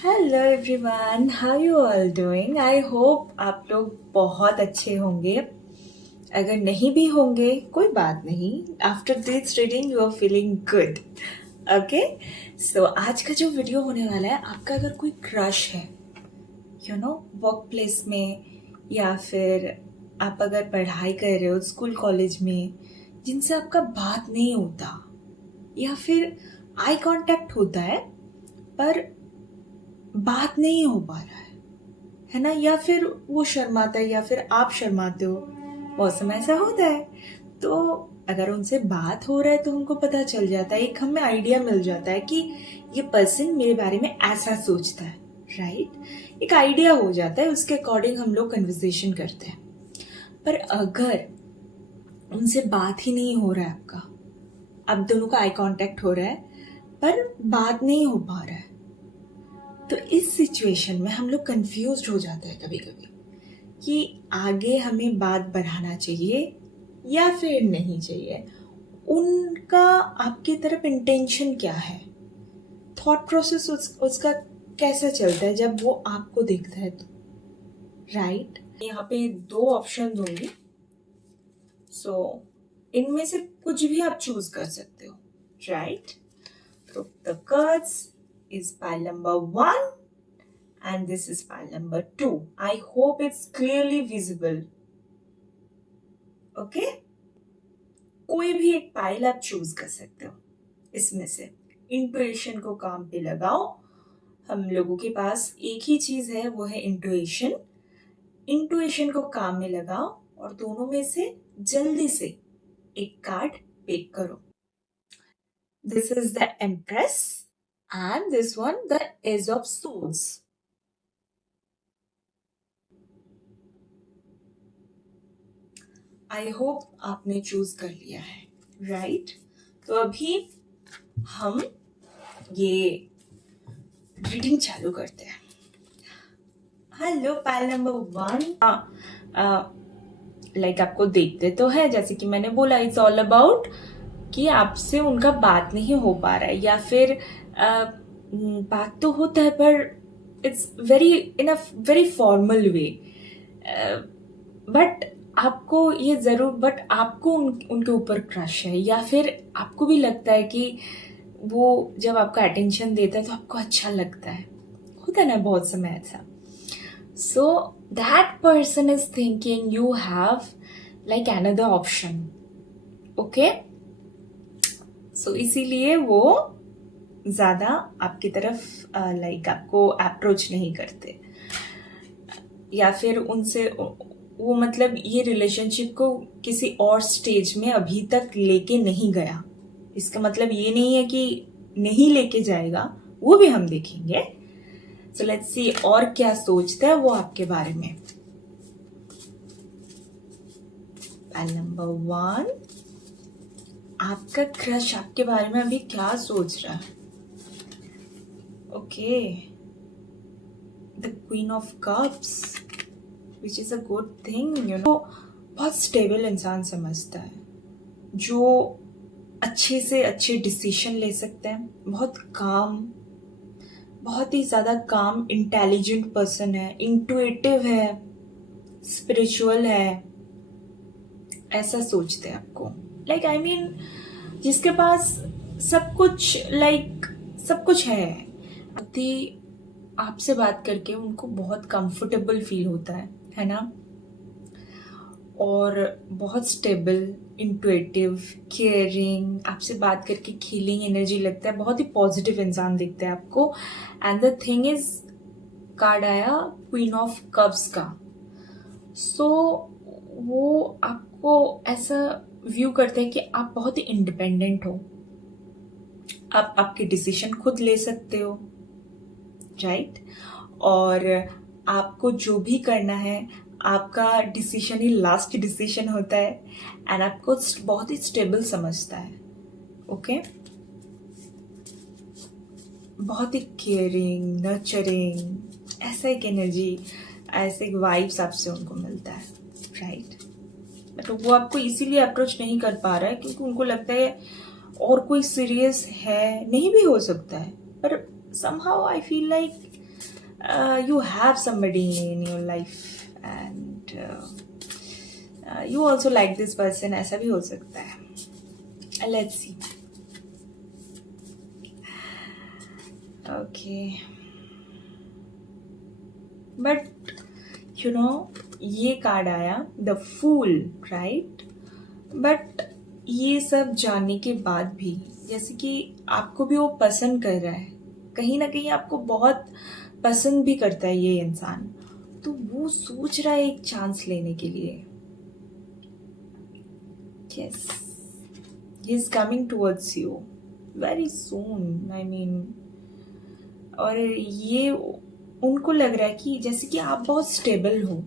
Hello everyone, how you all doing? I hope आप लोग बहुत अच्छे होंगे। अगर नहीं भी होंगे कोई बात नहीं, after this reading you are feeling good. Okay, so आज का जो वीडियो होने वाला है, आपका अगर कोई क्रश है वर्क प्लेस में, या फिर आप अगर पढ़ाई कर रहे हो स्कूल कॉलेज में, जिनसे आपका बात नहीं होता या फिर आई कांटेक्ट होता है पर बात नहीं हो पा रहा है ना, या फिर वो शर्माता है या फिर आप शर्माते हो, बहुत समय ऐसा होता है। तो अगर उनसे बात हो रहा है तो हमको पता चल जाता है, एक हमें आइडिया मिल जाता है कि ये पर्सन मेरे बारे में ऐसा सोचता है, राइट? एक आइडिया हो जाता है, उसके अकॉर्डिंग हम लोग कन्वर्सेशन करते हैं। पर अगर उनसे बात ही नहीं हो रहा है, आपका आप दोनों का आई कांटेक्ट हो रहा है पर बात नहीं हो पा रहा है, तो इस सिचुएशन में हम लोग कंफ्यूज हो जाते हैं कभी कभी कि आगे हमें बात बढ़ाना चाहिए या फिर नहीं चाहिए। उनका आपकी तरफ इंटेंशन क्या है, थॉट प्रोसेस उसका कैसा चलता है जब वो आपको देखता है तो, राइट? यहाँ पे दो ऑप्शन दूंगी, सो इनमें से कुछ भी आप चूज कर सकते हो, राइट? तो the cards is pile number 1 and this is pile number 2. I hope it's clearly visible. Okay? कोई भी एक पाइल आप चूज कर सकते हो इसमें से। इंट्यूएशन को काम पे लगाओ। हम लोगों के पास एक ही चीज है, वो है इंट्यूएशन। इंट्यूएशन को काम में लगाओ और दोनों में से जल्दी से एक कार्ड पिक करो। This is the empress and this one the Ace of Swords. I hope आपने चूज कर लिया है, राइट? तो अभी हम ये रीडिंग चालू करते हैं। हेलो पाइल नंबर 1, लाइक आपको देखते तो है, जैसे कि मैंने बोला, इट्स ऑल अबाउट कि आपसे उनका बात नहीं हो पा रहा है, या फिर बात तो होता है पर it's very in a very formal way, but आपको ये जरूर, बट आपको उनके ऊपर क्रश है, या फिर आपको भी लगता है कि वो जब आपका अटेंशन देता है तो आपको अच्छा लगता है, होता है ना बहुत समय ऐसा। So that person is thinking you have like another option, okay? So इसीलिए वो ज्यादा आपकी तरफ लाइक आपको अप्रोच नहीं करते, या फिर उनसे वो मतलब ये रिलेशनशिप को किसी और स्टेज में अभी तक लेके नहीं गया। इसका मतलब ये नहीं है कि नहीं लेके जाएगा, वो भी हम देखेंगे। सो लेट्स सी और क्या सोचता है वो आपके बारे में। नंबर 1, आपका क्रश आपके बारे में अभी क्या सोच रहा है? Okay, the queen of cups, which is a good thing, बहुत स्टेबल इंसान समझता है, जो अच्छे से अच्छे डिसीजन ले सकते हैं, बहुत काम, बहुत ही ज्यादा काम, इंटेलिजेंट पर्सन है, इंट्यूटिव है, स्पिरिचुअल है, ऐसा सोचते हैं आपको। लाइक आई मीन जिसके पास सब कुछ, सब कुछ है। आपसे बात करके उनको बहुत कंफर्टेबल फील होता है ना? और बहुत स्टेबल, इंट्यूटिव, केयरिंग, आपसे बात करके हीलिंग एनर्जी लगता है, बहुत ही पॉजिटिव इंसान दिखता है आपको। And the thing is, card आया क्वीन ऑफ कप्स का। सो वो आपको ऐसा व्यू करते हैं कि आप बहुत ही इंडिपेंडेंट हो, आप आपके डिसीजन खुद ले सकते हो, राइट? और आपको जो भी करना है, आपका डिसीजन ही लास्ट डिसीजन होता है, एंड आपको बहुत ही स्टेबल समझता है, ओके? बहुत ही केयरिंग, नर्चरिंग, ऐसा एक एनर्जी, ऐसे एक वाइब्स आपसे उनको मिलता है, राइट? तो वो आपको इसीलिए अप्रोच नहीं कर पा रहा है क्योंकि उनको लगता है और कोई सीरियस है, नहीं भी हो सकता है, पर somehow I feel like You have somebody in your life and you also like this person, ऐसा भी हो सकता है. Let's see. Okay. But you know, ये कार्ड आया द फूल, राइट. बट ये सब जानने के बाद भी जैसे कि आपको भी वो पसंद कर रहा है, कहीं ना कहीं आपको बहुत पसंद भी करता है ये इंसान, तो वो सोच रहा है एक चांस लेने के लिए. Yes, he is coming towards you very soon. I mean, और ये उनको लग रहा है कि जैसे कि आप बहुत स्टेबल हो,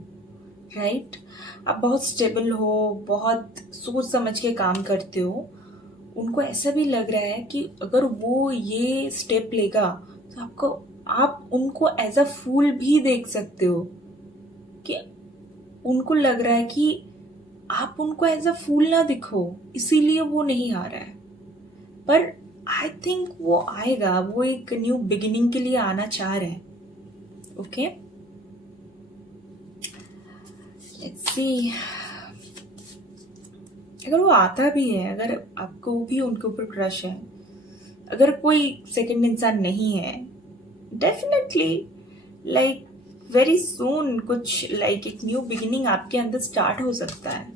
राइट. आप बहुत स्टेबल हो, बहुत सोच समझ के काम करते हो. उनको ऐसा भी लग रहा है कि अगर वो ये स्टेप लेगा तो आप उनको एज अ फूल भी देख सकते हो. कि उनको लग रहा है कि आप उनको एज अ फूल ना दिखो, इसीलिए वो नहीं आ रहा है. पर आई थिंक वो आएगा, वो एक न्यू बिगिनिंग के लिए आना चाह रहे हैं. Okay, let's see. अगर वो आता भी है, अगर आपको भी उनके ऊपर क्रश है, अगर कोई सेकंड इंसान नहीं है, डेफिनेटली लाइक वेरी सून कुछ लाइक एक न्यू बिगिनिंग आपके अंदर स्टार्ट हो सकता है.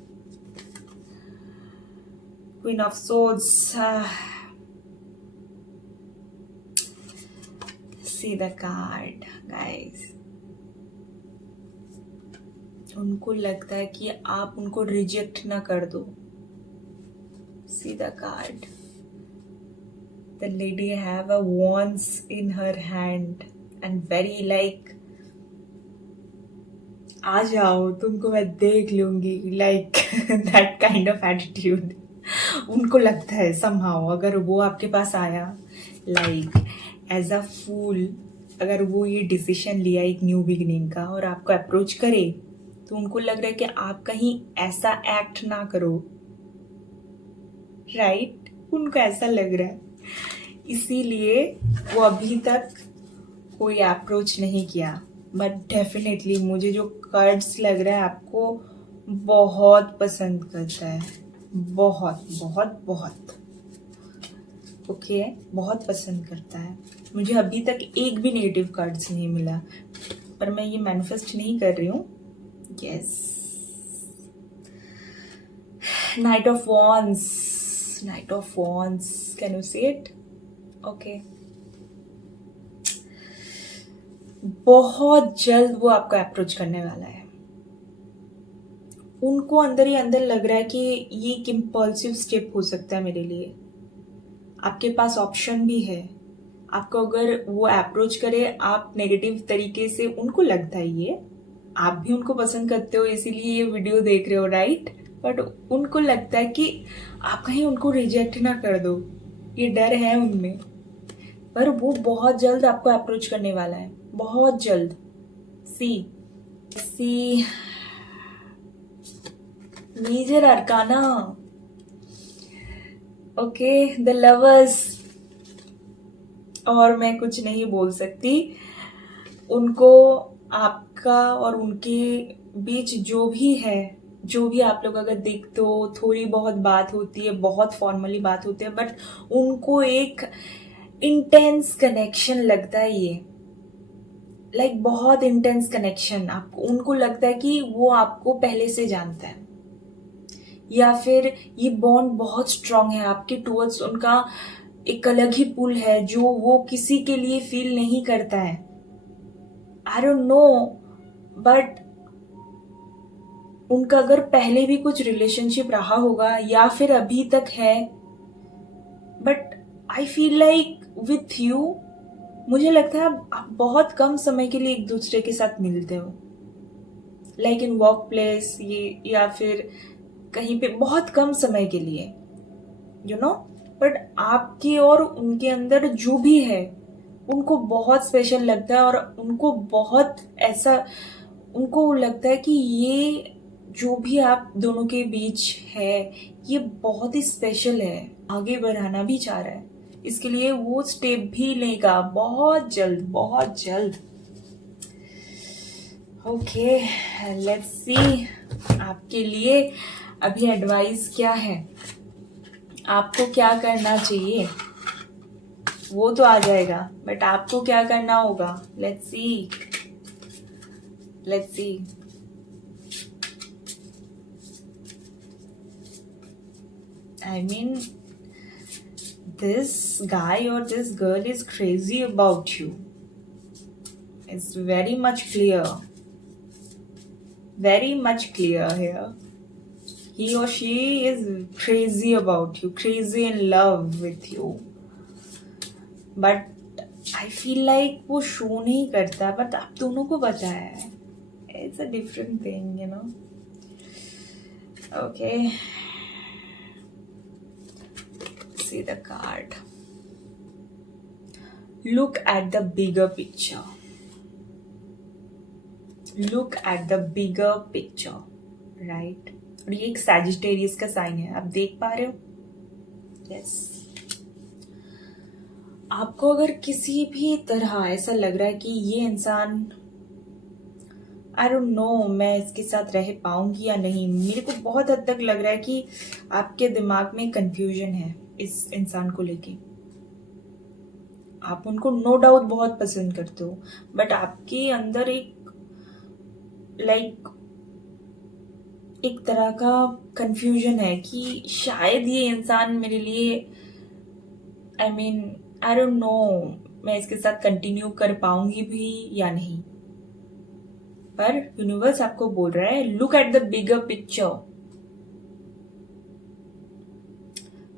Queen of swords. See the card guys. उनको लगता है कि आप उनको रिजेक्ट ना कर दो. See the card. The lady have a wands in her hand and very like आ जाओ, तुमको मैं देख लूंगी, like that kind of attitude. उनको लगता है somehow अगर वो आपके पास आया like as a fool, अगर वो ये डिसीजन लिया एक न्यू बिगिनिंग का और आपको अप्रोच करे, तो उनको लग रहा है कि आप कहीं ऐसा एक्ट ना करो, राइट. उनको ऐसा लग रहा है, इसीलिए वो अभी तक कोई अप्रोच नहीं किया. बट डेफिनेटली मुझे जो कार्ड्स लग रहा है आपको बहुत पसंद करता है, बहुत बहुत बहुत. ओके, बहुत पसंद करता है. मुझे अभी तक एक भी नेगेटिव कार्ड्स नहीं मिला, पर मैं ये मैनिफेस्ट नहीं कर रही हूँ. Yes, night of wands. Night of wands, can you see it? Okay, बहुत जल्द वो आपको अप्रोच करने वाला है. उनको अंदर ही अंदर लग रहा है कि ये एक इम्पल्सिव स्टेप हो सकता है मेरे लिए. आपके पास ऑप्शन भी है. आपको अगर वो अप्रोच करे, आप नेगेटिव तरीके से, उनको लगता है ये आप भी उनको पसंद करते हो, इसीलिए ये वीडियो देख रहे हो, राइट. बट उनको लगता है कि आप कहीं उनको रिजेक्ट ना कर दो, ये डर है उनमें. पर वो बहुत जल्द आपको अप्रोच करने वाला है, बहुत जल्द. See major arcana. Okay, the lovers. और मैं कुछ नहीं बोल सकती. उनको आपका और उनके बीच जो भी है, जो भी आप लोग अगर देखते हो, थोड़ी बहुत बात होती है, बहुत फॉर्मली बात होती है, बट उनको एक इंटेंस कनेक्शन लगता है. ये लाइक बहुत इंटेंस कनेक्शन. आपको उनको लगता है कि वो आपको पहले से जानता है, या फिर ये बॉन्ड बहुत स्ट्रांग है आपके टुवर्ड्स. उनका एक अलग ही पुल है जो वो किसी के लिए फील नहीं करता है. आई डोंट नो, बट उनका अगर पहले भी कुछ रिलेशनशिप रहा होगा या फिर अभी तक है, but I feel like with you, मुझे लगता है आप बहुत कम समय के लिए एक दूसरे के साथ मिलते हो, लाइक इन वर्क प्लेस, ये या फिर कहीं पे बहुत कम समय के लिए, यू नो. बट आपके और उनके अंदर जो भी है, उनको बहुत स्पेशल लगता है. और उनको बहुत ऐसा, उनको लगता है कि ये जो भी आप दोनों के बीच है, ये बहुत ही स्पेशल है. आगे बढ़ाना भी चाह रहा है, इसके लिए वो स्टेप भी लेगा बहुत जल्द, बहुत जल्द. ओके, लेट्स सी आपके लिए अभी एडवाइस क्या है, आपको क्या करना चाहिए। वो तो आ जाएगा, बट आपको क्या करना होगा। Let's see, let's see. I mean, this guy or this girl is crazy about you. It's very much clear. Very much clear here. He or she is crazy about you, crazy in love with you. But I feel like वो show नहीं करता, but आप दोनों को पता है. It's a different thing, you know. Okay. See the card. Look at the bigger picture. Look at the bigger picture, right? और ये एक सैजिटेरियस का साइन है, आप देख पा रहे हो? यस। आपको अगर किसी भी तरह ऐसा लग रहा है कि ये इंसान, आई डोंट नो मैं इसके साथ रह पाऊंगी या नहीं, मेरे को बहुत हद तक लग रहा है कि आपके दिमाग में कंफ्यूजन है इस इंसान को लेके। आप उनको नो डाउट बहुत पसंद करते हो, बट आपके अंदर एक एक तरह का कंफ्यूजन है कि शायद ये इंसान मेरे लिए, आई डोंट नो मैं इसके साथ कंटिन्यू कर पाऊंगी भी या नहीं। पर यूनिवर्स आपको बोल रहा है look at the bigger picture.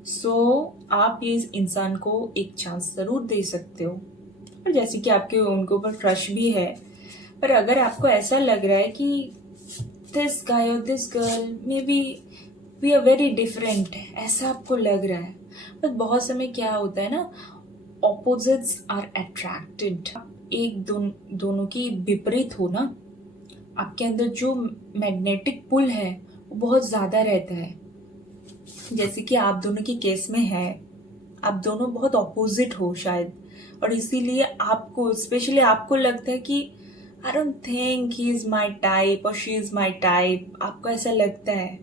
So आप ये इंसान को एक चांस जरूर दे सकते हो, और जैसे कि आपके उनके ऊपर क्रश भी है, पर अगर आपको ऐसा लग रहा है कि दिस गाय और this girl maybe we are very different, ऐसा आपको लग रहा है, बट बहुत समय क्या होता है ना, ऑपोजिट्स आर अट्रैक्टेड। एक दोनों की विपरीत हो ना, आपके अंदर जो मैग्नेटिक पुल है वो बहुत ज्यादा रहता है, जैसे कि आप दोनों की केस में है। आप दोनों बहुत ऑपोजिट हो शायद, और इसीलिए आपको स्पेशली आपको लगता है कि I don't think he is my type और शी इज माई टाइप। आपको ऐसा लगता है,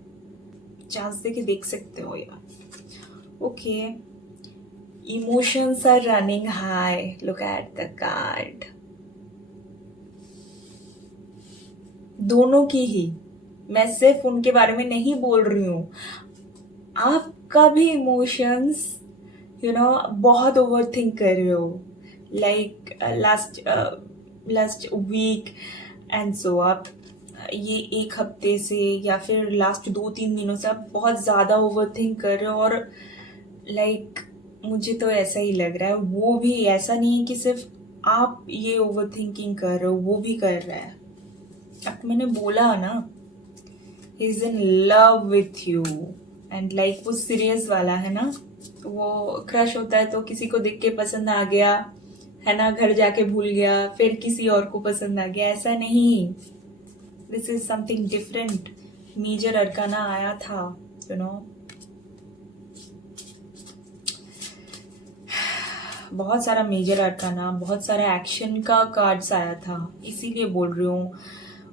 चांस दे के देख सकते हो यार। Okay, emotions are running high, look at the card. दोनों की ही, मैं सिर्फ उनके बारे में नहीं बोल रही हूं, आपका भी इमोशंस बहुत ओवर थिंक कर रहे हो, like last weekend so आप ये एक हफ्ते से या फिर लास्ट 2-3 दिनों से आप बहुत ज्यादा ओवर थिंक कर रहे हो, और मुझे तो ऐसा ही लग रहा है वो भी, ऐसा नहीं है कि सिर्फ आप ये ओवर थिंकिंग कर रहे हो, वो भी कर रहा है। अब मैंने बोला ना, he is in love with you, and वो सीरियस वाला है ना, वो क्रश होता है तो किसी को देख के पसंद आ गया है ना, घर जाके भूल गया, फिर किसी और को पसंद आ गया, ऐसा नहीं। This is something different. Major arcana आया था, बहुत सारा मेजर अरकाना, बहुत सारा एक्शन का कार्ड्स आया था, इसीलिए बोल रही हूँ।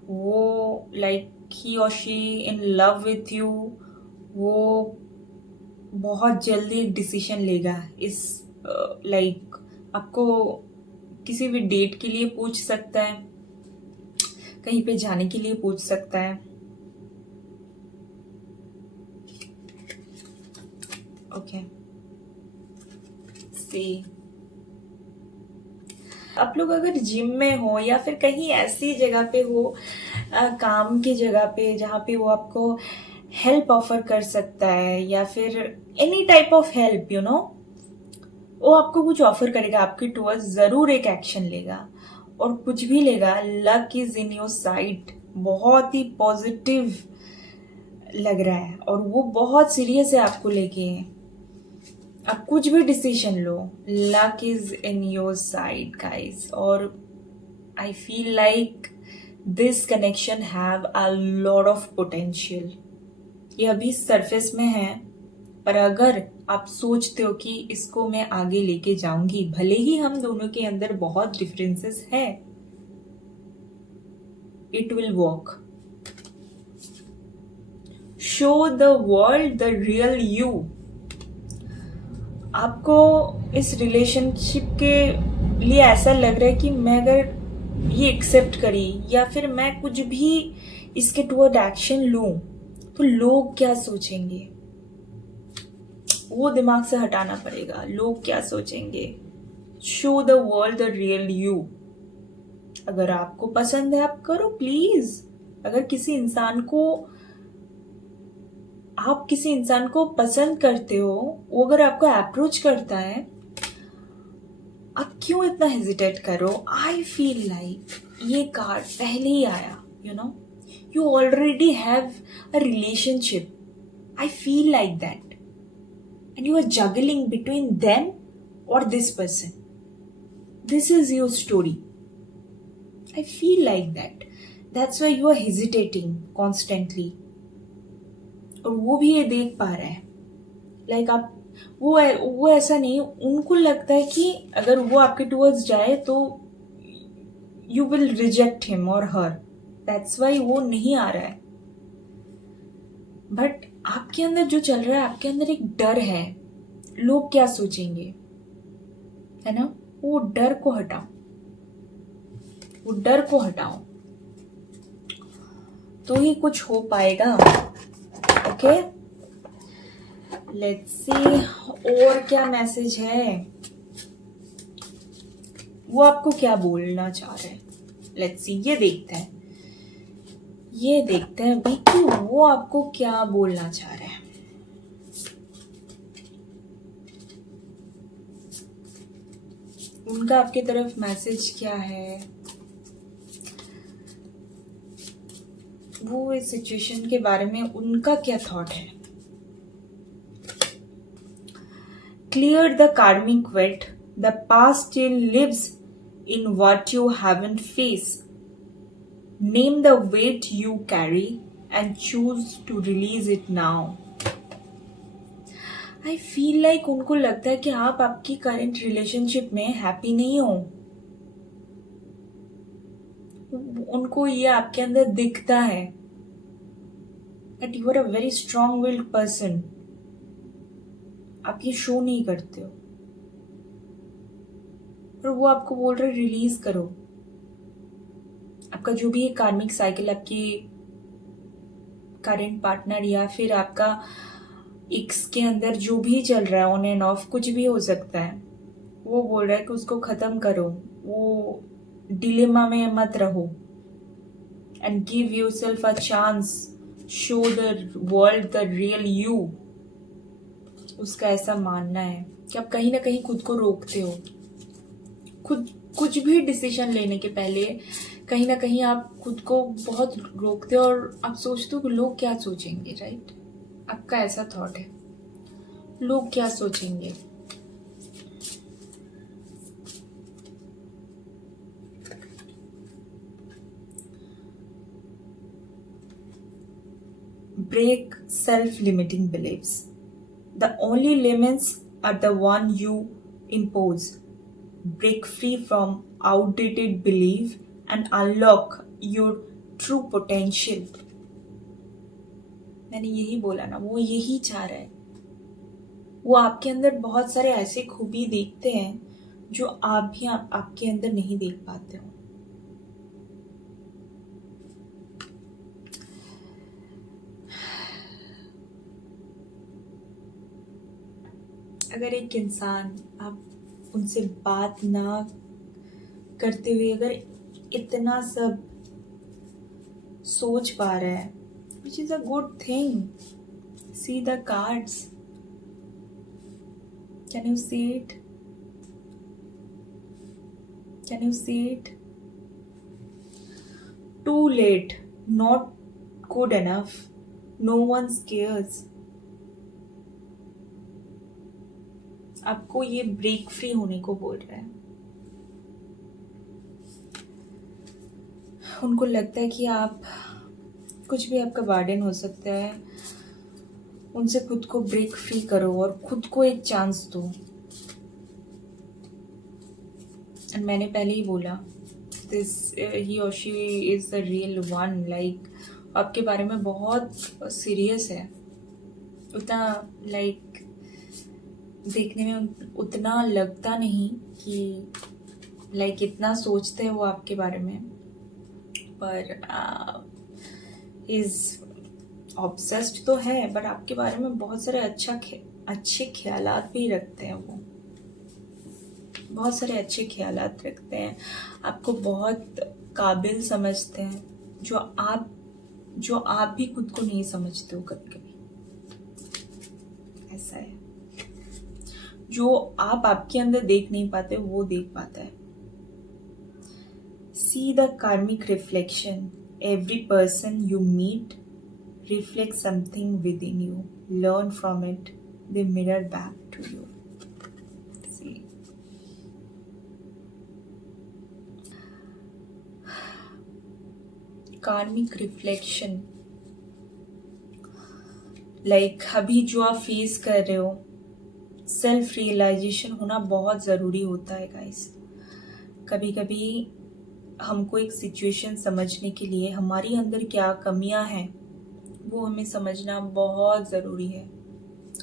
वो ही और she in love with you, वो बहुत जल्दी एक डिसीजन लेगा इस आपको किसी भी डेट के लिए पूछ सकता है, कहीं पे जाने के लिए पूछ सकता है। ओके, सी आप लोग अगर जिम में हो या फिर कहीं ऐसी जगह पे हो, काम की जगह पे, जहाँ पे वो आपको हेल्प ऑफर कर सकता है, या फिर एनी टाइप ऑफ हेल्प, वो आपको कुछ ऑफर करेगा, आपके टुवर्ड्स जरूर एक एक्शन लेगा, और कुछ भी लेगा, luck is in your side, बहुत ही पॉजिटिव लग रहा है, और वो बहुत सीरियस है आपको लेके। आप कुछ भी डिसीजन लो, luck is in your side guys, और I feel like this connection have a lot of potential. ये अभी सरफेस में है, पर अगर आप सोचते हो कि इसको मैं आगे लेके जाऊंगी, भले ही हम दोनों के अंदर बहुत डिफरेंसेस है, it will work. Show the world the real you. आपको इस रिलेशनशिप के लिए ऐसा लग रहा है कि मैं अगर ये एक्सेप्ट करी या फिर मैं कुछ भी इसके टुवर्ड एक्शन लूं तो लोग क्या सोचेंगे, वो दिमाग से हटाना पड़ेगा. लोग क्या सोचेंगे. Show the world the real you. अगर आपको पसंद है आप करो प्लीज. अगर आप किसी इंसान को पसंद करते हो, वो अगर आपको अप्रोच करता है, आप क्यों इतना हेजिटेट करो. आई फील लाइक ये कार्ड पहले ही आया. You already have a relationship. I feel like that and you are juggling between them और this person. This is your story. I feel like that. That's why you are hesitating constantly. और वो भी ये देख पा रहा है. Like आप वो ऐसा नहीं, उनको लगता है कि अगर वो आपके टुवर्ड्स जाए तो you will reject him or her. That's why वो नहीं आ रहा है. But आपके अंदर जो चल रहा है, आपके अंदर एक डर है. लोग क्या सोचेंगे, है ना. वो डर को हटाओ तो ही कुछ हो पाएगा. ओके, लेट्स सी और क्या मैसेज है, वो आपको क्या बोलना चाह रहे हैं. लेट्स सी, ये देखते हैं अभी कि वो आपको क्या बोलना चाह रहे हैं. उनका आपकी तरफ मैसेज क्या है, वो इस सिचुएशन के बारे में उनका क्या थॉट है. Clear the karmic weight. The past still lives in what you haven't face. Name the weight you carry and choose to release it now. I feel like उनको लगता है कि आप आपकी करंट रिलेशनशिप में हैप्पी नहीं हो. उनको ये आपके अंदर दिखता है that you are a very strong willed person. आप ये शो नहीं करते हो और वो आपको बोल रहे रिलीज करो. आपका जो भी है कार्मिक साइकिल, आपकी करंट पार्टनर या फिर आपका एक्स के अंदर जो भी चल रहा है, ऑन एंड ऑफ कुछ भी हो सकता है, वो बोल रहा है कि उसको खत्म करो. वो डिलेमा में मत रहो and give yourself a chance. Show the world the real you. उसका ऐसा मानना है कि आप कहीं ना कहीं खुद को रोकते हो. कुछ भी डिसीजन लेने के पहले कहीं ना कहीं आप खुद को बहुत रोकते हो और आप सोचते हो कि लोग क्या सोचेंगे. राइट, आपका ऐसा थॉट है, लोग क्या सोचेंगे. Break self-limiting beliefs. The only limits are the one you impose. Break free from outdated belief and unlock your true potential. मैंने यही बोला ना, वो यही चाह रहा है. वो आपके अंदर बहुत सारे ऐसे खूबी देखते हैं जो आप भी आपके अंदर नहीं देख पाते हो. अगर एक इंसान, आप उनसे बात ना करते हुए अगर इतना सब सोच पा रहा है, which is a good thing. See the cards. Can you see it? Can you see it? Too late. Not good enough. No one cares. आपको ये ब्रेक फ्री होने को बोल रहा है. उनको लगता है कि आप कुछ भी आपका वार्डन हो सकता है, उनसे खुद को ब्रेक फ्री करो और खुद को एक चांस दो. एंड मैंने पहले ही बोला, this he or she is the real one, like आपके बारे में बहुत सीरियस है, उतना लाइक देखने में उतना लगता नहीं कि लाइक इतना सोचते हैं वो आपके बारे में, पर इज ऑब्सेस्ड तो है, बट आपके बारे में बहुत सारे अच्छे ख्यालात भी रखते हैं वो, बहुत सारे अच्छे ख्यालात रखते हैं, आपको बहुत काबिल समझते हैं, जो आप भी खुद को नहीं समझते हो कभी कभी, ऐसा है। जो आप आपके अंदर देख नहीं पाते वो देख पाता है। See the karmic reflection. Every person you meet reflects something within you. Learn from it. They mirror back to you. See. Karmic reflection. Like अभी जो आप फेस कर रहे हो, सेल्फ रियलाइजेशन होना बहुत ज़रूरी होता है गाइस। कभी कभी हमको एक सिचुएशन समझने के लिए हमारी अंदर क्या कमियां हैं वो हमें समझना बहुत ज़रूरी है।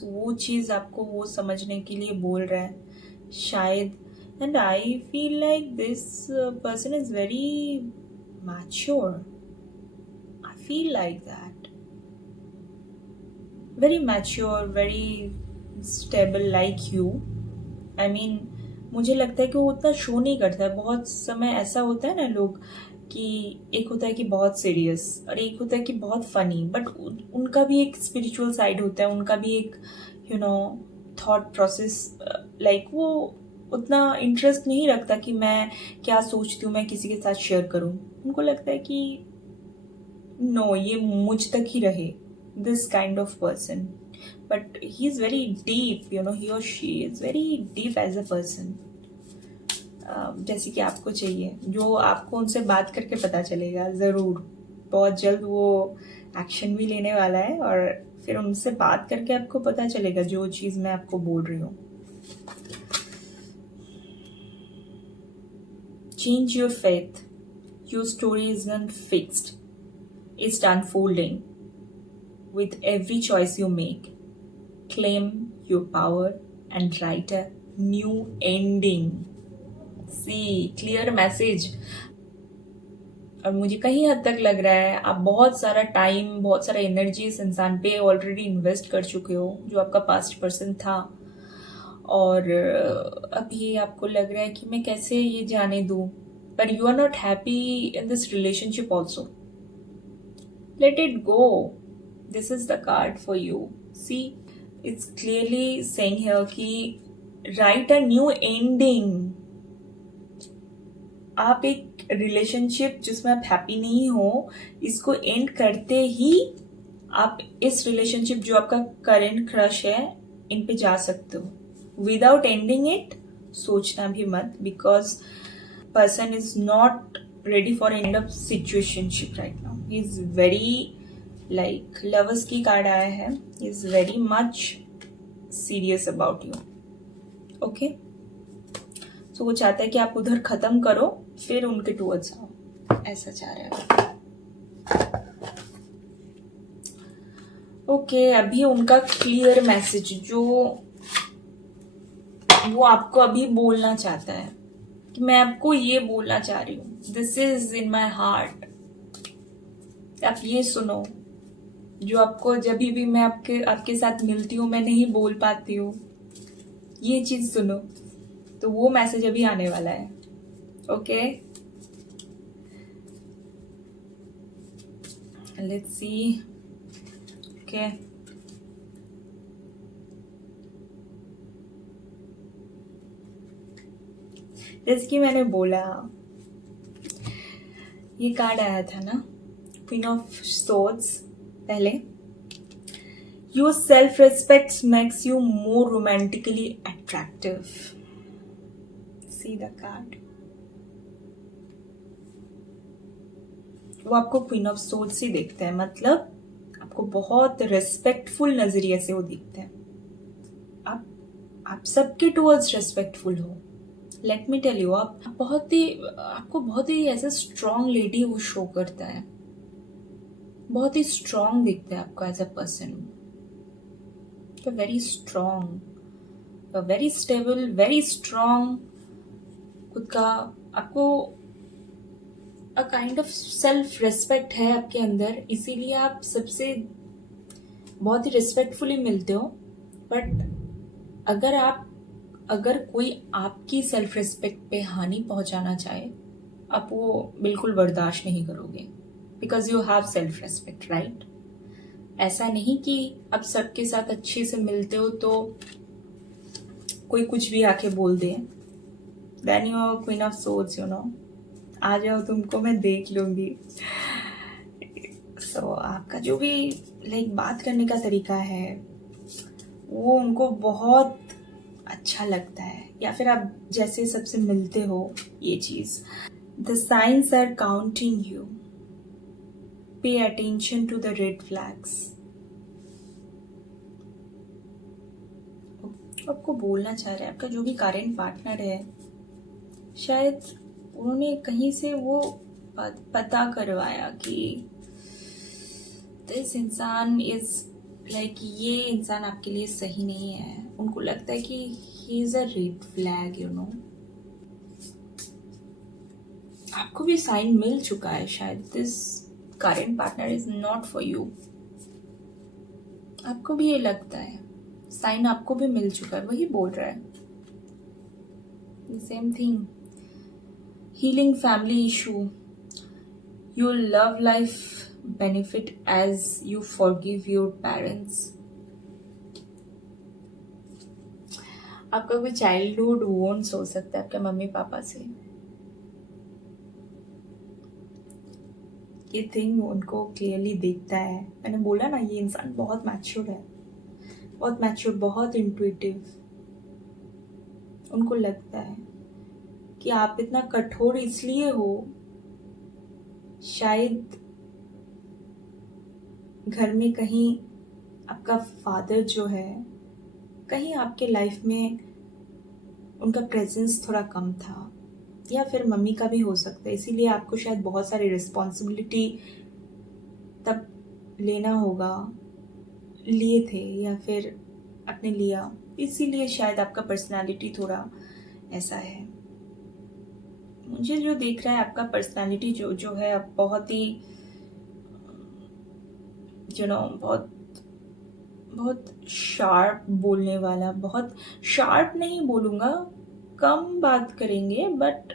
वो चीज़ आपको वो समझने के लिए बोल रहा है शायद। And I feel like this person is very mature, I feel like that, very mature, very stable like you. I mean मुझे लगता है कि वो उतना शो नहीं करता है। बहुत समय ऐसा होता है ना लोग कि एक होता है कि बहुत सीरियस और एक होता है कि बहुत फनी, बट उनका भी एक स्पिरिचुअल साइड होता है, उनका भी एक थॉट प्रोसेस, लाइक वो उतना इंटरेस्ट नहीं रखता कि मैं क्या सोचती हूँ मैं किसी के साथ शेयर करूँ। उनको लगता है कि नो, ये मुझ तक ही रहे, this kind of person. But he is very deep, he or she is very deep as a person. जैसे कि आपको चाहिए, जो आपको उनसे बात करके पता चलेगा ज़रूर। बहुत जल्द वो एक्शन भी लेने वाला है और फिर उनसे बात करके आपको पता चलेगा जो चीज़ मैं आपको बोल रही हूँ। Change your faith. Your story isn't fixed. It's unfolding. With every choice you make, claim your power and write a new ending. See, clear message. और मुझे कहीं हद तक लग रहा है आप बहुत सारा टाइम, बहुत सारा एनर्जी इस इंसान पे ऑलरेडी इन्वेस्ट कर चुके हो, जो आपका पास्ट पर्सन था, और अभी आपको लग रहा है कि मैं कैसे ये जाने दूं, पर you are not happy in this relationship also. Let it go. This is the card for you. See, it's clearly saying here कि write a new ending. आप एक रिलेशनशिप जिसमें आप हैप्पी नहीं हो, इसको एंड करते ही आप इस रिलेशनशिप जो आपका करेंट क्रश है इन पे जा सकते हो। विदाउट एंडिंग इट सोचना भी मत, because person is not ready for end of situationship right now. He is very like lovers की कार्ड आया है, is very much serious about you. Okay, so वो चाहता है कि आप उधर खत्म करो फिर उनके टूवर्ड्स आओ, ऐसा चाह रहा है। ओके, अभी उनका क्लियर मैसेज जो वो आपको अभी बोलना चाहता है कि मैं आपको ये बोलना चाह रही हूँ, this is in my heart, आप ये सुनो। जो आपको जब भी मैं आपके साथ मिलती हूँ मैं नहीं बोल पाती हूँ, ये चीज सुनो। तो वो मैसेज अभी आने वाला है। Okay, let's C. ओके, जैसे कि मैंने बोला, ये कार्ड आया था ना, क्वीन ऑफ सोर्ड्स। पहले, your self respect makes you more romantically attractive. See the card, वो आपको क्वीन ऑफ सोर्ड्स ही देखते हैं, मतलब आपको बहुत रिस्पेक्टफुल नजरिए से वो दिखते हैं। आप सबके टुवर्ड्स रिस्पेक्टफुल हो, लेट मी टेल यू, आपको बहुत ही ऐसे स्ट्रॉन्ग लेडी वो शो करता है, बहुत ही स्ट्रॉन्ग दिखता है आपको as a person, very strong, very stable, very strong, खुद का आपको a kind of self respect है आपके अंदर, इसीलिए आप सबसे बहुत ही रिस्पेक्टफुली मिलते हो। बट अगर कोई आपकी सेल्फ रिस्पेक्ट पे हानि पहुंचाना चाहे, आप वो बिल्कुल बर्दाश्त नहीं करोगे, because you have self respect, right? ऐसा नहीं कि आप सबके साथ अच्छे से मिलते हो तो कोई कुछ भी आके बोल दे, then you are queen of swords, you know, आ जाओ तुमको मैं देख लूंगी। सो आपका जो भी बात करने का तरीका है वो उनको बहुत अच्छा लगता है, या फिर आप जैसे सबसे मिलते हो ये चीज। The signs are counting you, pay attention to the red flags. आपको बोलना चाह रहे हैं, आपका जो भी करेंट पार्टनर है, शायद उन्होंने कहीं से वो पता करवाया कि दिस इंसान इज ये इंसान आपके लिए सही नहीं है। उनको लगता है कि he is a red flag, you know. आपको भी साइन मिल चुका है शायद, this current partner is not for you. आपको भी ये लगता है, साइन आपको भी मिल चुका है, वही बोल रहा है the same thing. Healing family issue, your love life benefit as you forgive your parents। आपका कोई चाइल्डहुड वोन्स हो सकता है आपके मम्मी पापा से, ये थिंग उनको क्लियरली दिखता है। मैंने बोला ना, ये इंसान बहुत मैच्योर है, बहुत मैच्योर, बहुत इंट्यूटिव। उनको लगता है कि आप इतना कठोर इसलिए हो, शायद घर में कहीं आपका फादर जो है, कहीं आपके लाइफ में उनका प्रेजेंस थोड़ा कम था, या फिर मम्मी का भी हो सकता है, इसीलिए आपको शायद बहुत सारी रिस्पॉन्सिबिलिटी तब लेना होगा, लिए थे, या फिर आपने लिया, इसीलिए शायद आपका पर्सनालिटी थोड़ा ऐसा है। मुझे जो देख रहा है आपका पर्सनालिटी जो है, आप बहुत ही बहुत शार्प बोलने वाला, बहुत शार्प नहीं बोलूंगा, कम बात करेंगे, but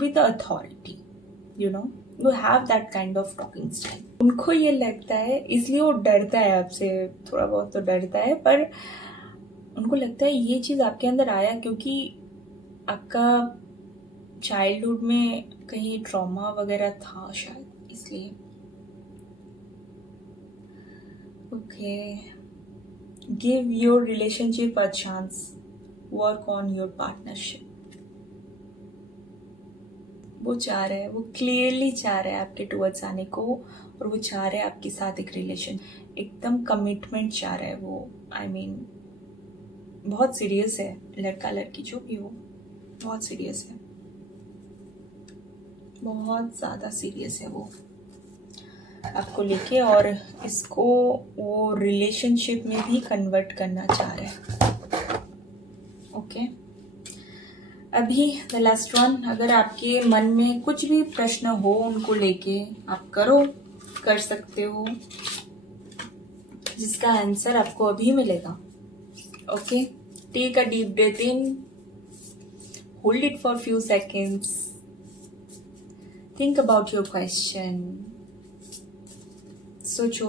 with authority, you have that kind of talking style. उनको ये लगता है, इसलिए वो डरता है आपसे, थोड़ा बहुत तो डरता है, पर उनको लगता है ये चीज आपके अंदर आया क्योंकि आपका चाइल्डहुड में कहीं ट्रॉमा वगैरह था शायद, इसलिए। Okay, give your relationship a chance. Work on your partnership. वो चाह रहा है, वो क्लियरली चाह रहा है आपके टुवर्ड्स आने को, और वो चाह रहा है आपके साथ एक रिलेशन, एकदम कमिटमेंट चाह रहा है वो। I mean, बहुत सीरियस है, लड़का लड़की जो भी हो, बहुत सीरियस है, बहुत ज़्यादा सीरियस है वो आपको लेके, और इसको वो रिलेशनशिप में भी कन्वर्ट करना चाह रहे हैं। ओके, अभी द लास्ट वन, अगर आपके मन में कुछ भी प्रश्न हो उनको लेके, आप कर सकते हो, जिसका आंसर आपको अभी मिलेगा। Okay, take a deep breath in, hold it for few seconds, think about your question, सोचो,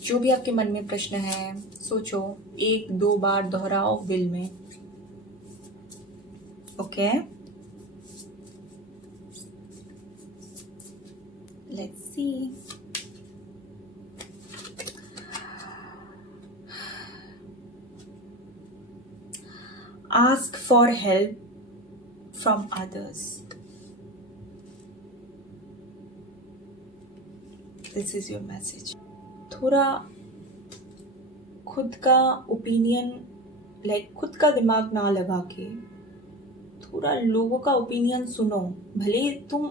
जो भी आपके मन में प्रश्न है सोचो, 1-2 बार दोहराओ दिल में। Okay, let's C. Ask for help from others. This is your message. थोड़ा खुद का ओपिनियन, खुद का दिमाग ना लगा के, थोड़ा लोगों का ओपिनियन सुनो। भले ही तुम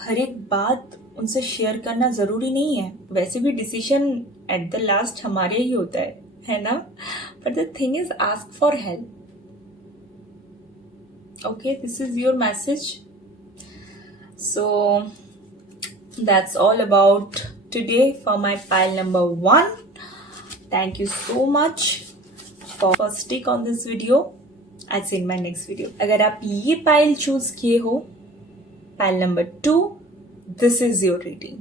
हर एक बात उनसे शेयर करना जरूरी नहीं है, वैसे भी डिसीजन एट द लास्ट हमारे ही होता है ना? But the thing is ask for help. Okay, this is your message. So that's all about today for my pile number 1. Thank you so much for stick on this video. I'll see you in my next video. अगर आप ये pile choose किए हो, pile number 2, this is your reading.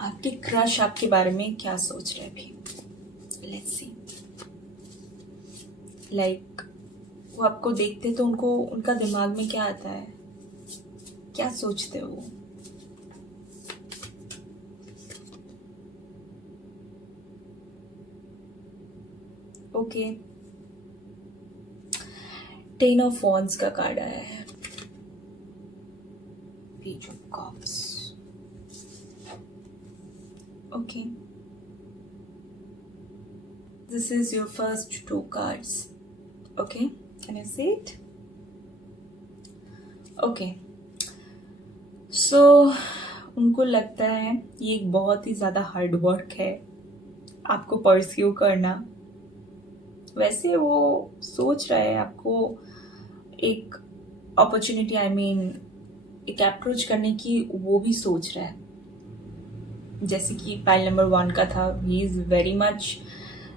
आपके crush आपके बारे में क्या सोच रहे हैं अभी? Let's see. लाइक वो आपको देखते तो उनका दिमाग में क्या आता है, क्या सोचते हो वो? ओके, 10 ऑफ वॉन्ड्स का कार्ड आया है. Page of cups. Okay, this is your first 2 cards. Okay, can you see it? Okay, so उनको लगता है ये एक बहुत ही ज्यादा हार्ड वर्क है आपको परस्यू करना. वैसे वो सोच रहा है आपको एक अपॉर्चुनिटी, आई मीन एक अप्रोच करने की वो भी सोच रहा है. जैसे कि पाइल नंबर 1 का था, ही is very much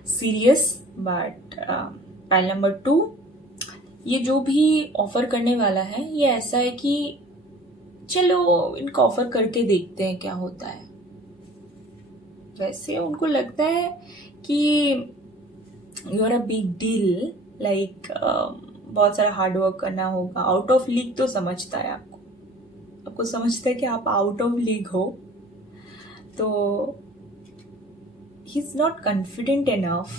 serious. But pile number 2, ये जो भी ऑफर करने वाला है ये ऐसा है कि चलो इनको ऑफर करके देखते हैं क्या होता है. वैसे उनको लगता है कि you are a big deal, like बहुत सारा हार्ड वर्क करना होगा. आउट ऑफ लीग तो समझता है आपको समझता है कि आप आउट ऑफ लीग हो. तो he is not confident enough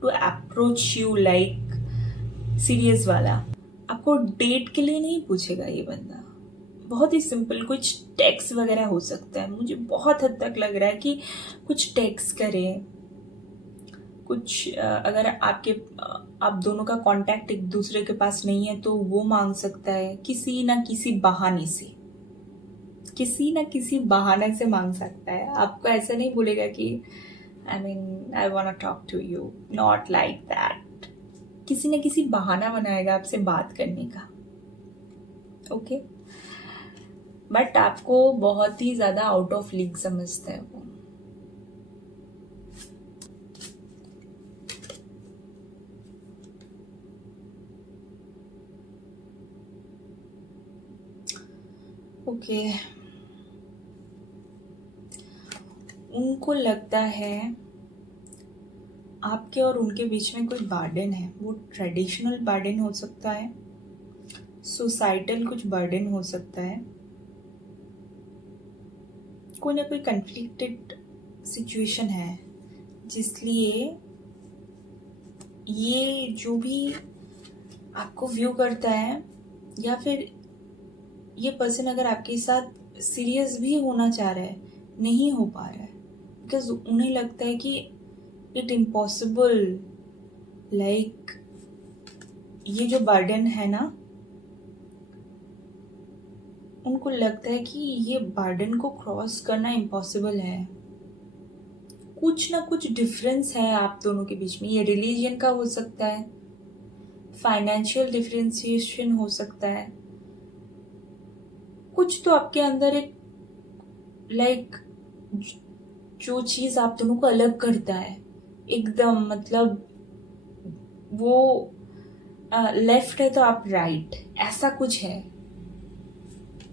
to approach you like serious वाला. आपको डेट के लिए नहीं पूछेगा ये बंदा. बहुत ही सिंपल कुछ टेक्स्ट वगैरह हो सकता है. मुझे बहुत हद तक लग रहा है कि कुछ टेक्स्ट करे, कुछ अगर आप दोनों का कांटेक्ट एक दूसरे के पास नहीं है तो वो मांग सकता है. किसी ना किसी बहाने से मांग सकता है. आपको ऐसा नहीं बोलेगा कि I want to talk to you, not like that. किसी ना किसी बहाना बनाएगा आपसे बात करने का. ओके, बट आपको बहुत ही ज्यादा आउट ऑफ लीग समझता है वो. ओके, उनको लगता है आपके और उनके बीच में कोई बर्डन है. वो ट्रेडिशनल बर्डन हो सकता है, सोसाइटल कुछ बर्डन हो सकता है, कोई ना कोई कन्फ्लिक्टेड सिचुएशन है जिसलिए ये जो भी आपको व्यू करता है, या फिर ये पर्सन अगर आपके साथ सीरियस भी होना चाह रहा है, नहीं हो पा रहा है. बिकॉज उन्हें लगता है कि इट इम्पॉसिबल, लाइक ये जो बर्डन है ना, उनको लगता है कि ये बर्डन को क्रॉस करना इम्पॉसिबल है. कुछ ना कुछ डिफरेंस है आप दोनों के बीच में. ये रिलीजन का हो सकता है, फाइनेंशियल डिफरेंशिएशन हो सकता है. कुछ तो आपके अंदर एक लाइक जो चीज आप दोनों को अलग करता है एकदम, मतलब वो लेफ्ट है तो आप राइट, ऐसा कुछ है.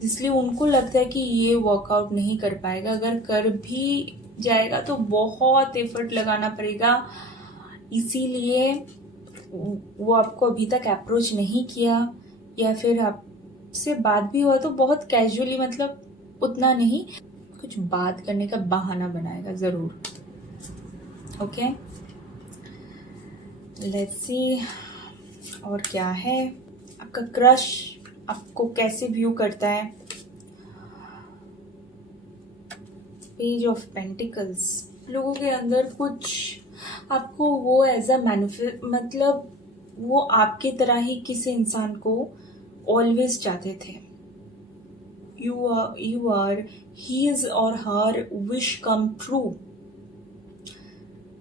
इसलिए उनको लगता है कि ये वर्कआउट नहीं कर पाएगा. अगर कर भी जाएगा तो बहुत एफर्ट लगाना पड़ेगा. इसीलिए वो आपको अभी तक अप्रोच नहीं किया, या फिर आपसे बात भी हुआ तो बहुत कैजुअली, मतलब उतना नहीं, कुछ बात करने का बहाना बनाएगा जरूर. ओके, लेट्स सी और क्या है. आपका क्रश आपको कैसे व्यू करता है? Page of pentacles. लोगों के अंदर कुछ आपको वो एज अ मतलब वो आपके तरह ही किसी इंसान को ऑलवेज चाहते थे. You are his or her wish come true.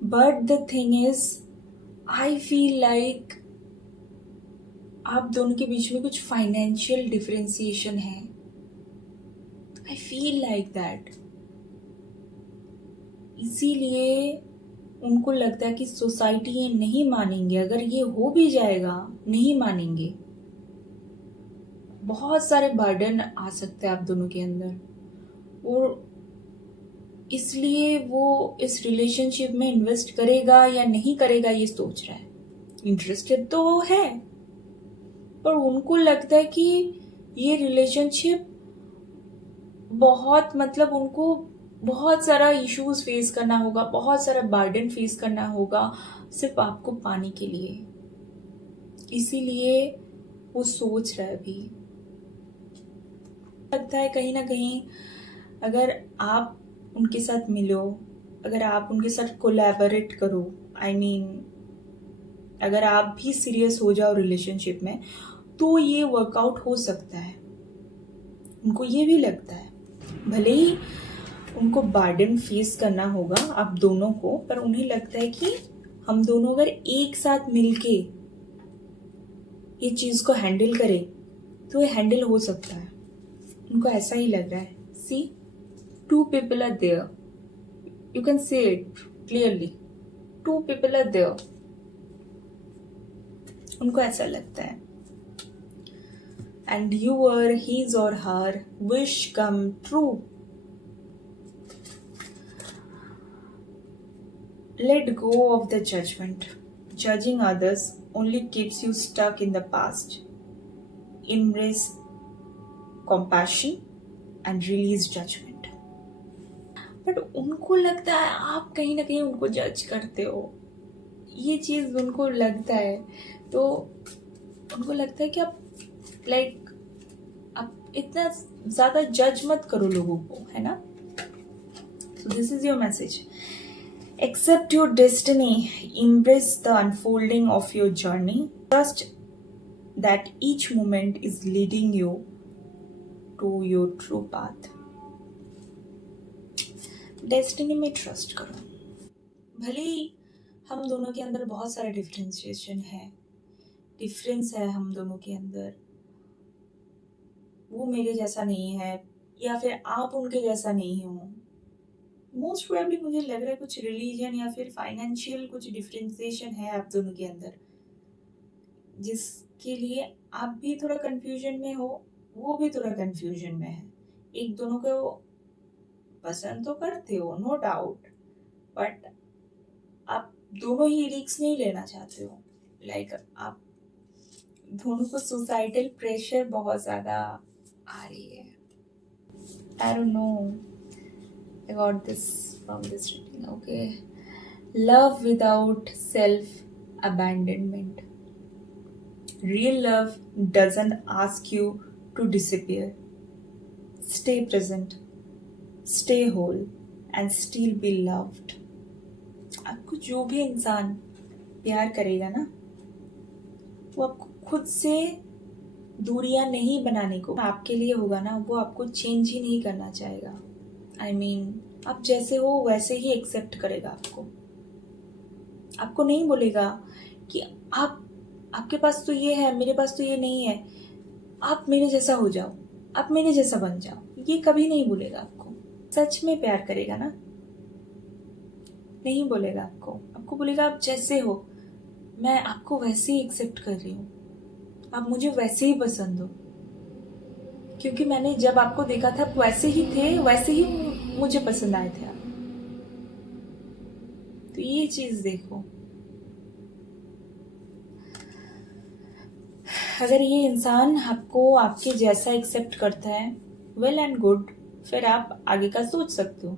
But the thing is, I feel like आप दोनों के बीच में कुछ फाइनेंशियल डिफरेंशिएशन है. आई फील लाइक दैट. इसीलिए उनको लगता है कि सोसाइटी ये नहीं मानेंगे. अगर ये हो भी जाएगा, नहीं मानेंगे. बहुत सारे बर्डन आ सकते हैं आप दोनों के अंदर, और इसलिए वो इस रिलेशनशिप में इन्वेस्ट करेगा या नहीं करेगा ये सोच रहा है. इंटरेस्टेड तो वो है, पर उनको लगता है कि ये रिलेशनशिप बहुत, मतलब उनको बहुत सारा इश्यूज फेस करना होगा, बहुत सारा बर्डन फेस करना होगा सिर्फ आपको पाने के लिए. इसीलिए वो सोच रहा है अभी. लगता है कहीं ना कहीं अगर आप उनके साथ मिलो, अगर आप उनके साथ कोलैबोरेट करो, आई मीन अगर आप भी सीरियस हो जाओ रिलेशनशिप में, तो ये वर्कआउट हो सकता है. उनको ये भी लगता है, भले ही उनको बर्डन फेस करना होगा आप दोनों को, पर उन्हें लगता है कि हम दोनों अगर एक साथ मिलके ये चीज को हैंडल करें तो ये हैंडल हो सकता है. उनको ऐसा ही लग रहा है. सी, two people are there. You can see it clearly. Two people are there. उनको ऐसा लगता है. And your, his or her wish come true. Let go of the judgment. Judging others only keeps you stuck in the past. Embrace compassion and release judgment. But उनको लगता है आप कहीं ना कहीं उनको जज करते हो. ये चीज उनको लगता है, तो उनको लगता है कि आप आप इतना ज्यादा जज मत करो लोगों को, है ना. So this is your message. Accept your destiny. embrace the unfolding of your journey. Trust that each moment is leading you to your true path. Destiny में ट्रस्ट करो. भले ही हम दोनों के अंदर बहुत सारा डिफरेंशिएशन है, डिफरेंस है हम दोनों के अंदर. वो मेरे जैसा नहीं है, या फिर आप उनके जैसा नहीं हो. मोस्ट प्रोबेबली मुझे लग रहा है कुछ रिलीजन या फिर फाइनेंशियल कुछ डिफरेंशिएशन है आप दोनों के अंदर, जिसके लिए आप भी थोड़ा कंफ्यूजन में हो, वो भी थोड़ा कंफ्यूजन में है. एक दोनों को पसंद तो करते हो, नो डाउट, बट आप दोनों ही रिस्क नहीं लेना चाहते हो. आप दोनों को सोसाइटल प्रेशर बहुत ज्यादा आ रही है. I don't know, I got this from this reading. Okay, love without self abandonment. Real love doesn't ask you to disappear. Stay present, stay whole and still be loved. आपको जो भी इंसान प्यार करेगा ना, वो आपको खुद से दूरियां नहीं बनाने को आपके लिए होगा ना, वो आपको चेंज ही नहीं करना चाहेगा. आई मीन आप जैसे हो वैसे ही एक्सेप्ट करेगा आपको. आपको नहीं बोलेगा कि आपके पास तो ये है, मेरे पास तो ये नहीं है, आप मेरे जैसा हो जाओ, आप मेरे जैसा बन जाओ. ये कभी नहीं बोलेगा आपको. सच में प्यार करेगा ना, नहीं बोलेगा आपको बोलेगा आप जैसे हो, मैं आपको वैसे ही एक्सेप्ट कर रही हूँ, आप मुझे वैसे ही पसंद हो, क्योंकि मैंने जब आपको देखा था वैसे ही थे, वैसे ही मुझे पसंद आए थे आप. तो ये चीज देखो. अगर ये इंसान आपको आपके जैसा एक्सेप्ट करता है, वेल एंड गुड, फिर आप आगे का सोच सकते हो.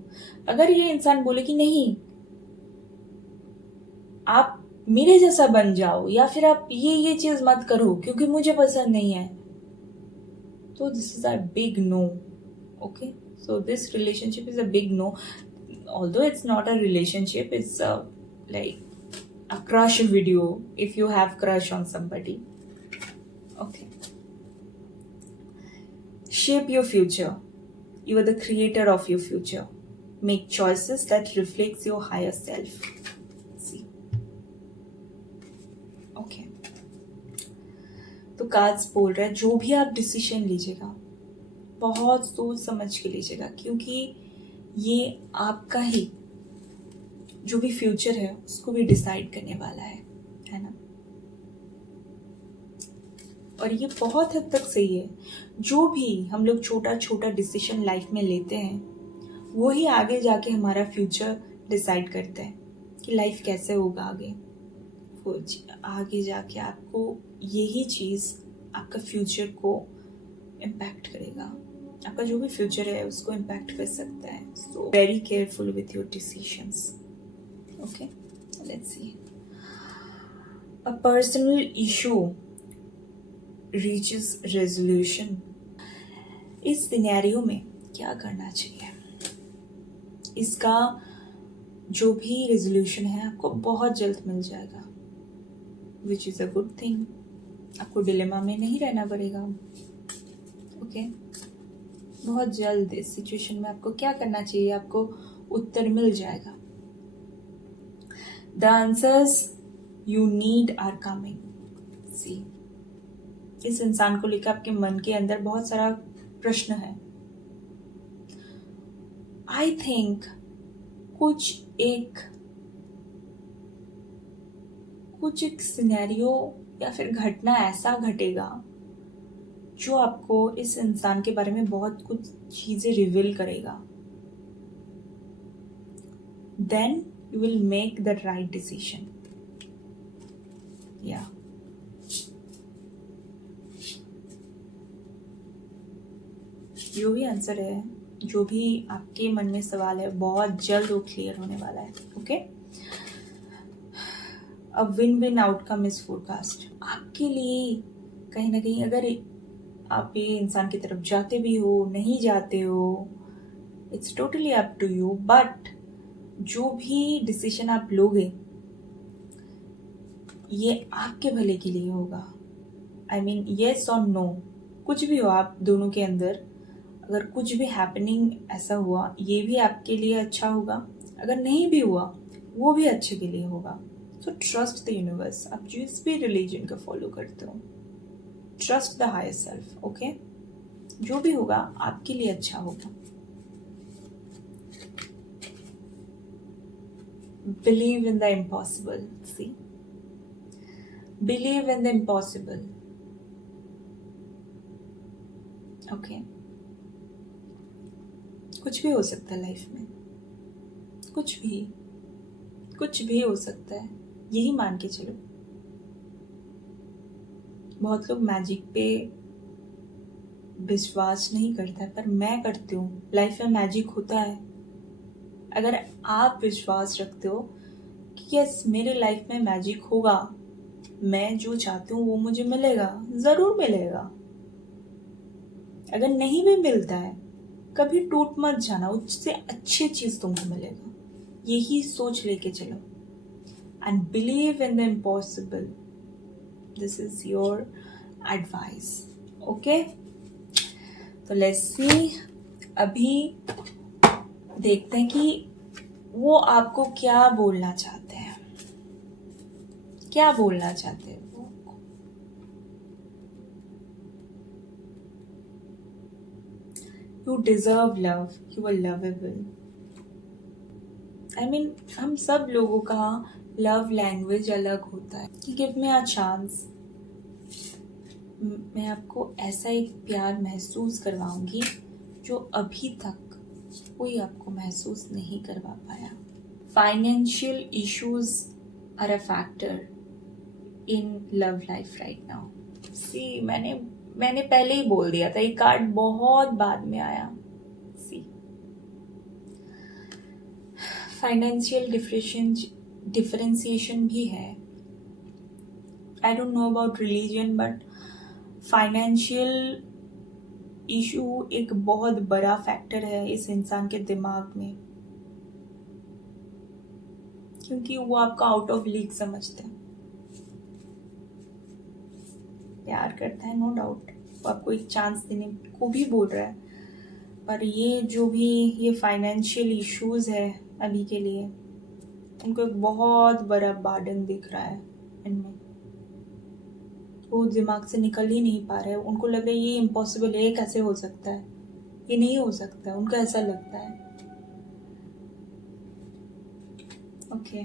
अगर ये इंसान बोले कि नहीं, आप मेरे जैसा बन जाओ, या फिर आप ये चीज मत करो क्योंकि मुझे पसंद नहीं है, तो this is a big no. Okay, so this relationship is a big no. Although it's not a relationship, it's like a crush video if you have crush on somebody. Okay. Shape your future. You are the creator of your future. Make choices that reflects your higher self. See. Okay. तो cards बोल रहा है जो भी आप decision लीजिएगा बहुत सोच समझ के लीजिएगा, क्योंकि ये आपका ही जो भी फ्यूचर है उसको भी डिसाइड करने वाला है ना। और ये बहुत हद तक सही है। जो भी हम लोग छोटा छोटा डिसीजन लाइफ में लेते हैं वो ही आगे जाके हमारा फ्यूचर डिसाइड करता है कि लाइफ कैसे होगा आगे। वो आगे जाके आपको यही चीज़ आपका फ्यूचर को इम्पैक्ट करेगा, आपका जो भी फ्यूचर है उसको इम्पैक्ट कर सकता है। So very careful with your decisions. Okay, let's C. A personal issue reaches resolution. इस सिनेरियो में क्या करना चाहिए? इसका जो भी रेजोल्यूशन है आपको बहुत जल्द मिल जाएगा, which is a good thing. आपको डिलेमा में नहीं रहना पड़ेगा। ओके, बहुत जल्द इस सिचुएशन में आपको क्या करना चाहिए आपको उत्तर मिल जाएगा। The answers you need are coming. See, इस इंसान को लेकर आपके मन के अंदर बहुत सारा प्रश्न है। आई थिंक कुछ एक सिनेरियो या फिर घटना ऐसा घटेगा जो आपको इस इंसान के बारे में बहुत कुछ चीजें रिवील करेगा। Then you will make the right decision. या जो भी आंसर है, जो भी आपके मन में सवाल है, बहुत जल्द वो क्लियर होने वाला है। Okay, a win win outcome is forecast. आपके लिए कहीं ना कहीं अगर आप ये इंसान की तरफ जाते भी हो नहीं जाते हो, it's totally up to you, but जो भी डिसीजन आप लोगे ये आपके भले के लिए होगा। आई मीन येस और नो, कुछ भी हो आप दोनों के अंदर, अगर कुछ भी हैपनिंग ऐसा हुआ ये भी आपके लिए अच्छा होगा, अगर नहीं भी हुआ वो भी अच्छे के लिए होगा। So trust the universe. आप जिस भी रिलीजन का फॉलो करते हो, trust the higher self. Okay, जो भी होगा आपके लिए अच्छा होगा। Believe in the impossible. See, believe in the impossible. Okay, कुछ भी हो सकता है लाइफ में, कुछ भी हो सकता है, यही मान के चलो। बहुत लोग मैजिक पे विश्वास नहीं करता है, पर मैं करती हूँ। लाइफ में मैजिक होता है। अगर आप विश्वास रखते हो कि यस मेरे लाइफ में मैजिक होगा, मैं जो चाहती हूँ वो मुझे मिलेगा, जरूर मिलेगा। अगर नहीं भी मिलता है कभी टूट मत जाना, उससे अच्छी चीज तुमको मिलेगा। यही सोच लेके चलो and believe in the impossible. This is your advice. Okay, तो लेट्स सी, अभी देखते हैं कि वो आपको क्या बोलना चाहते हैं, क्या बोलना चाहते हैं वो। You deserve love. You are lovable. I mean, हम सब लोगों का लव लैंग्वेज अलग होता है। Give me a chance. मैं आपको ऐसा एक प्यार महसूस करवाऊंगी जो अभी तक कोई आपको महसूस नहीं करवा पाया। Financial issues are a factor in love life right now. See, मैंने पहले ही बोल दिया था, ये कार्ड बहुत बाद में आया। सी, फाइनेंशियल डिफरेंशिएशन भी है। I don't know about religion, but financial issue एक बहुत बड़ा फैक्टर है इस इंसान के दिमाग में, क्योंकि वो आपका आउट ऑफ लीग समझते हैं। प्यार करता है, नो डाउट, वो आपको एक चांस देने को भी बोल रहा है, पर ये जो भी ये फाइनेंशियल इश्यूज है अभी के लिए, उनको एक बहुत बड़ा बर्डन दिख रहा है इनमें। वो दिमाग से निकल ही नहीं पा रहे, उनको लग रहा है ये इम्पॉसिबल है, ये कैसे हो सकता है, ये नहीं हो सकता है, उनको ऐसा लगता है। Okay,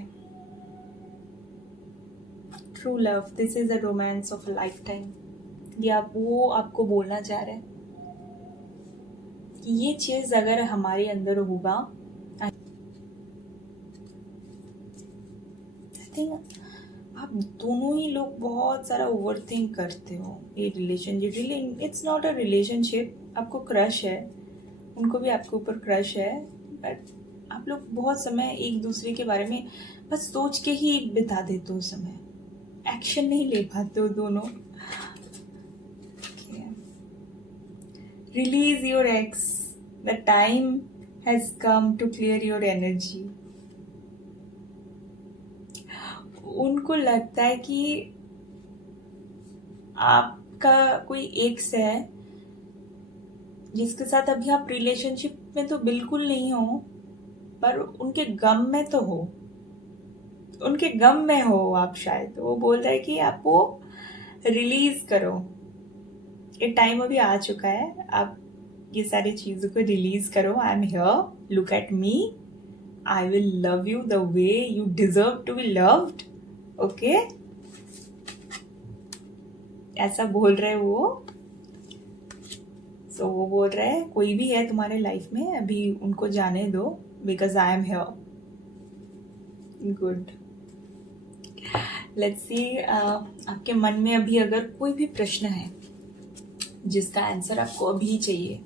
true love, this is a romance of a life time. ये वो आपको बोलना चाह रहे हैं कि ये चीज अगर हमारे अंदर होगा, आई थिंक आप दोनों ही लोग बहुत सारा ओवर थिंक करते हो ये relationship. It's not a relationship, आपको क्रश है, उनको भी आपके ऊपर क्रश है, बट आप लोग बहुत समय एक दूसरे के बारे में बस सोच के ही बिता देते हो समय, एक्शन नहीं ले पाते हो दोनों। Release your ex, the time has come to clear your energy. उनको लगता है कि आपका कोई एक्स है जिसके साथ अभी आप रिलेशनशिप में तो बिल्कुल नहीं हो, पर उनके गम में तो हो, उनके गम में हो आप शायद। वो बोल रहे हैं कि आप वो रिलीज करो, ये टाइम अभी आ चुका है, आप ये सारी चीजों को रिलीज करो। I am here, look at me, I will love you the way you deserve to be loved. Okay, ऐसा बोल रहे वो। वो बोल रहे हैं कोई भी है तुम्हारे लाइफ में, अभी उनको जाने दो, because I am here. Good, let's see, आपके मन में अभी अगर कोई भी प्रश्न है जिसका आंसर आपको अभी चाहिए,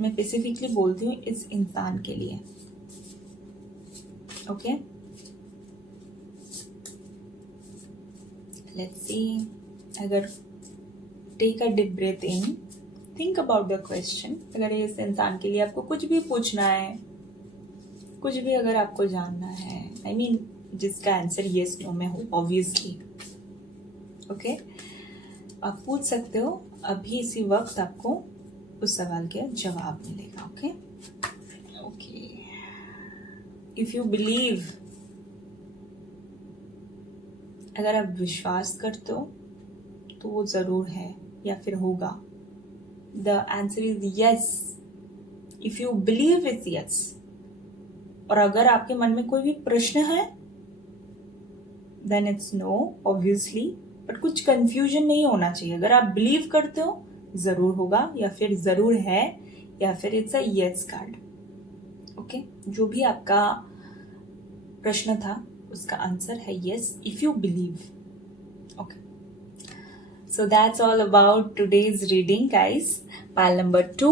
मैं स्पेसिफिकली बोलती हूँ इस इंसान के लिए। ओके, लेट्स सी, अगर take a deep breath in, think about the question. अगर इस इंसान के लिए आपको कुछ भी पूछना है, कुछ भी अगर आपको जानना है, आई मीन जिसका आंसर येस नो में हो, ऑब्वियसली, ओके, आप पूछ सकते हो। अभी इसी वक्त आपको उस सवाल का जवाब मिलेगा। Okay okay, if you believe, अगर आप विश्वास करते हो तो वो जरूर है या फिर होगा। The answer is yes, if you believe is yes. और अगर आपके मन में कोई भी प्रश्न है, then it's no, obviously, but कुछ कंफ्यूजन नहीं होना चाहिए। अगर आप बिलीव करते हो जरूर होगा, या फिर जरूर है, या फिर it's a yes card. Okay, जो भी आपका प्रश्न था उसका आंसर है yes, if you believe. Okay, so that's all about today's reading, guys. Pile number 2.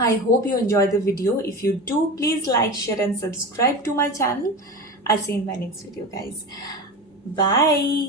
I hope you enjoyed the video. If you do, please like, share and subscribe to my channel. I'll see you in my next video, guys. Bye.